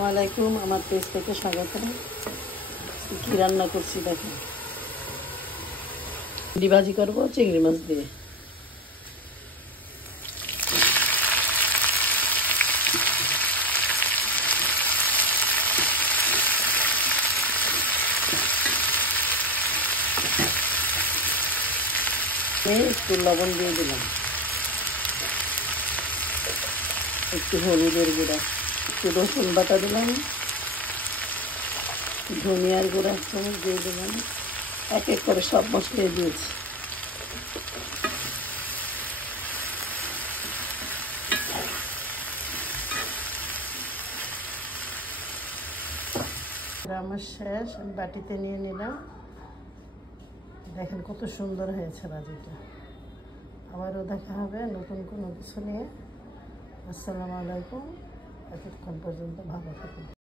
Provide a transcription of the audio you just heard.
আসসালামু আলাইকুম, আমার পেজ থেকে স্বাগত। কি রান্না করছি দেখুন, ভেন্ডি ভাজি করবো চিংড়ি মাছ দিয়ে। একটু লবণ দিয়ে দিলাম, একটু হলুদের গুঁড়া, একটু রসুন বাটা দিলাম, ধনিয়ার গুঁড়া এক চামচ দিয়ে দিলাম। এক এক করে সব মশলা দিয়েছি। আমার শেষ, আমি বাটিতে নিয়ে নিলাম। দেখেন কত সুন্দর হয়েছে ভাজিটা। আবারও দেখা হবে নতুন কোনো কিছু নিয়ে। আসসালামু আলাইকুম, এতক্ষণ পর্যন্ত ভালো থাকুন।